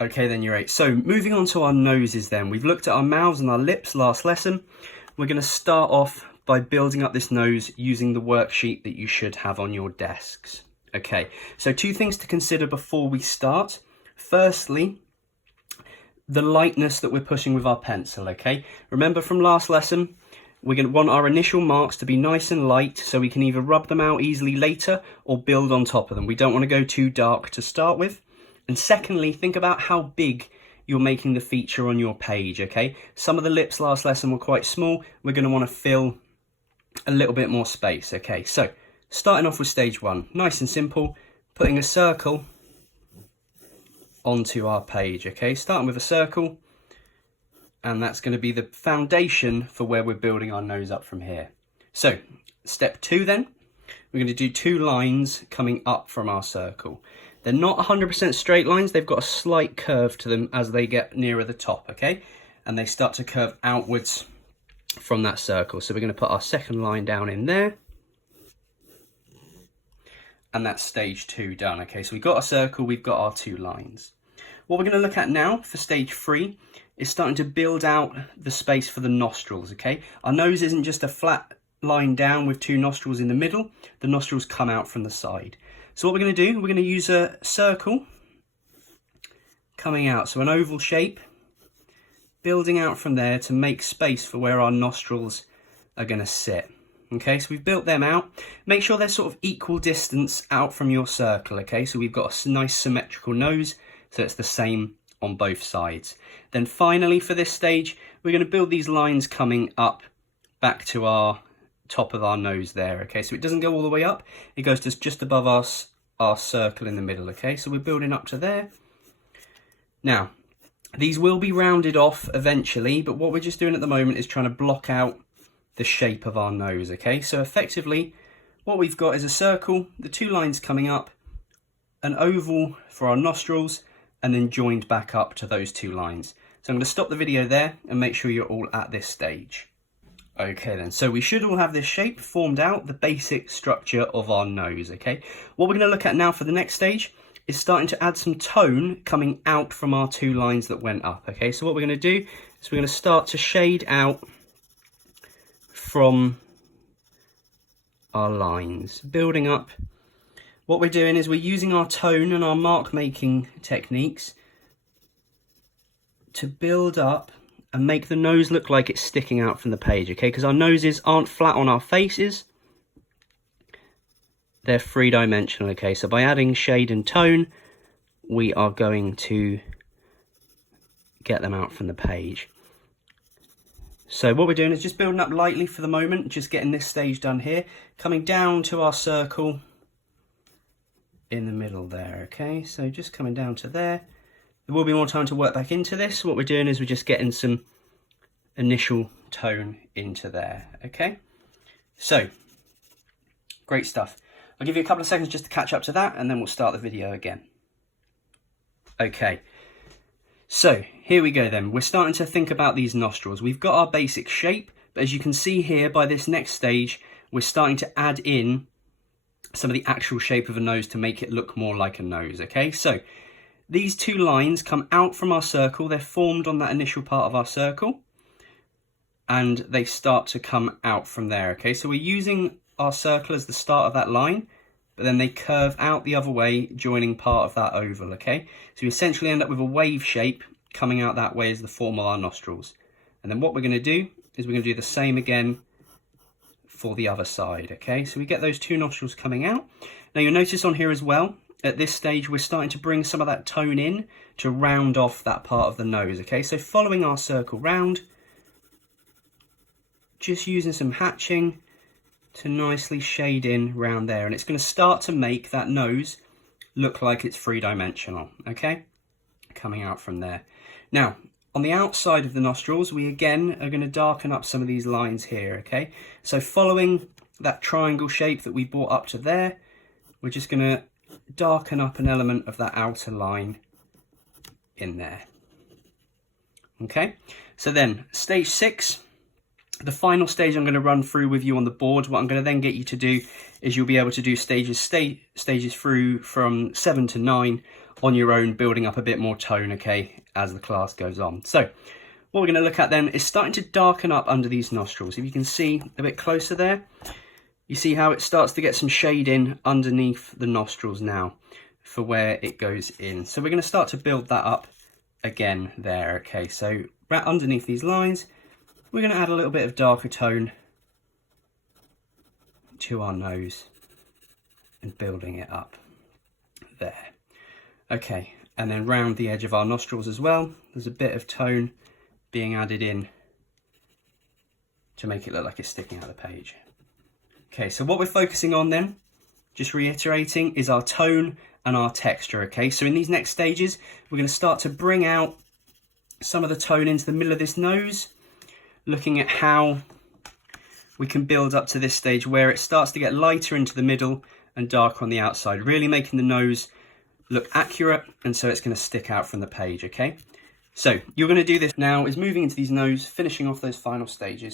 Okay then, Yr8. So moving on to our noses then. We've looked at our mouths and our lips last lesson. We're going to start off by building up this nose using the worksheet that you should have on your desks. Okay, so two things to consider before we start. Firstly, the lightness that we're pushing with our pencil, okay? Remember from last lesson, we're going to want our initial marks to be nice and light so we can either rub them out easily later or build on top of them. We don't want to go too dark to start with. And secondly, think about how big you're making the feature on your page, okay? Some of the lips last lesson were quite small. We're going to want to fill a little bit more space, okay? So, starting off with stage one, nice and simple, putting a circle onto our page, okay? Starting with a circle, and that's going to be the foundation for where we're building our nose up from here. So, step two then, we're going to do two lines coming up from our circle. They're not 100% straight lines, they've got a slight curve to them as they get nearer the top, okay? And they start to curve outwards from that circle. So we're going to put our second line down in there. And that's stage two done, okay? So we've got our circle, we've got our two lines. What we're going to look at now for stage three is starting to build out the space for the nostrils, okay? Our nose isn't just a flat line down with two nostrils in the middle, the nostrils come out from the side. So what we're going to do, we're going to use a circle coming out, so an oval shape, building out from there to make space for where our nostrils are going to sit. Okay, so we've built them out. Make sure they're sort of equal distance out from your circle, okay? So we've got a nice symmetrical nose, so it's the same on both sides. Then finally, for this stage, we're going to build these lines coming up back to our top of our nose there, okay? So it doesn't go all the way up, it goes to just above our circle in the middle, okay? So we're building up to there. Now, these will be rounded off eventually, but what we're just doing at the moment is trying to block out the shape of our nose, okay? So effectively, what we've got is a circle, the two lines coming up, an oval for our nostrils, and then joined back up to those two lines. So I'm going to stop the video there and make sure you're all at this stage. Okay then, so we should all have this shape formed out, the basic structure of our nose, okay? What we're going to look at now for the next stage is starting to add some tone coming out from our two lines that went up, okay? So what we're going to do is we're going to start to shade out from our lines, building up. What we're doing is we're using our tone and our mark making techniques to build up and make the nose look like it's sticking out from the page, okay? Because our noses aren't flat on our faces. They're three-dimensional, okay? So by adding shade and tone, we are going to get them out from the page. So what we're doing is just building up lightly for the moment, just getting this stage done here, coming down to our circle in the middle there, okay? So just coming down to there. There will be more time to work back into this. What we're doing is we're just getting some initial tone into there, okay? So, great stuff. I'll give you a couple of seconds just to catch up to that, and then we'll start the video again. Okay, so here we go then. We're starting to think about these nostrils. We've got our basic shape, but as you can see here, by this next stage, we're starting to add in some of the actual shape of a nose to make it look more like a nose, okay? So, these two lines come out from our circle. They're formed on that initial part of our circle, and they start to come out from there, okay? So we're using our circle as the start of that line, but then they curve out the other way, joining part of that oval, okay? So we essentially end up with a wave shape coming out that way as the form of our nostrils. And then what we're going to do is we're going to do the same again for the other side, okay? So we get those two nostrils coming out. Now you'll notice on here as well, at this stage, we're starting to bring some of that tone in to round off that part of the nose, okay? So following our circle round, just using some hatching to nicely shade in round there. And it's going to start to make that nose look like it's three-dimensional, okay? Coming out from there. Now, on the outside of the nostrils, we again are going to darken up some of these lines here, okay? So following that triangle shape that we brought up to there, we're just going to darken up an element of that outer line in there. Okay, so then stage 6, the final stage I'm going to run through with you on the board. What I'm going to then get you to do is you'll be able to do stages through from 7 to 9 on your own, building up a bit more tone, okay, as the class goes on. So what we're going to look at then is starting to darken up under these nostrils. If you can see a bit closer there, you see how it starts to get some shade in underneath the nostrils now for where it goes in. So we're going to start to build that up again there, okay. So right underneath these lines, we're going to add a little bit of darker tone to our nose and building it up there. Okay, and then round the edge of our nostrils as well, there's a bit of tone being added in to make it look like it's sticking out of the page. Okay, so what we're focusing on then, just reiterating, is our tone and our texture, okay? So in these next stages, we're going to start to bring out some of the tone into the middle of this nose, looking at how we can build up to this stage where it starts to get lighter into the middle and darker on the outside, really making the nose look accurate, and so it's going to stick out from the page, okay? So you're going to do this now, is moving into these nose, finishing off those final stages.